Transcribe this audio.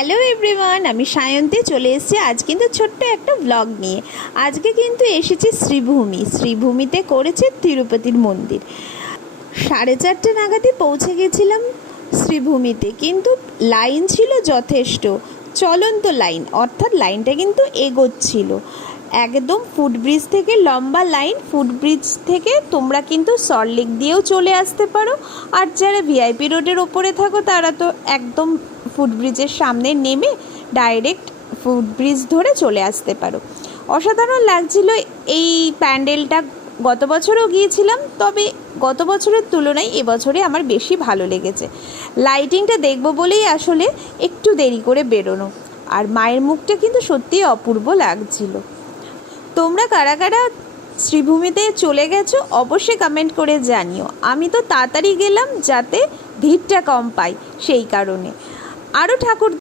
Hello everyone, আমি সায়ন্তী চলে এসেছি আজ কিন্তু ছোট্ট একটা ব্লগ নিয়ে। আজকে কিন্তু এসেছি শ্রীভূমিতে করেছে তিরুপতির মন্দির। 4:30 নাগাদই পৌঁছে গেছিলাম শ্রীভূমিতে, কিন্তু লাইন ছিল যথেষ্ট, চলন্ত লাইন, অর্থাৎ লাইনটা কিন্তু এগোচ্ছিল একদম। ফুটব্রিজ থেকে লম্বা লাইন, ফুটব্রিজ থেকে তোমরা কিন্তু সল্টলেক দিয়েও চলে আসতে পারো, আর যারা ভিআইপি রোডের ওপরে থাকো তারা তো একদম ফুটব্রিজের সামনে নেমে ডাইরেক্ট ফুটব্রিজ ধরে চলে আসতে পারো। অসাধারণ লাগছিল এই প্যান্ডেলটা। গত বছরও গিয়েছিলাম, তবে গত বছরের তুলনায় এবছরে আমার বেশি ভালো লেগেছে। লাইটিংটা দেখবো বলেই আসলে একটু দেরি করে বেরোনো, আর মায়ের মুখটা কিন্তু সত্যিই অপূর্ব লাগছিল। তোমরা কারা কারা শ্রীভূমিতে চলে গেছো অবশ্যই কমেন্ট করে জানিও। আমি তো তাড়াতাড়ি গেলাম যাতে ভিড়টা কম পাই, সেই কারণে। আরও ঠাকুর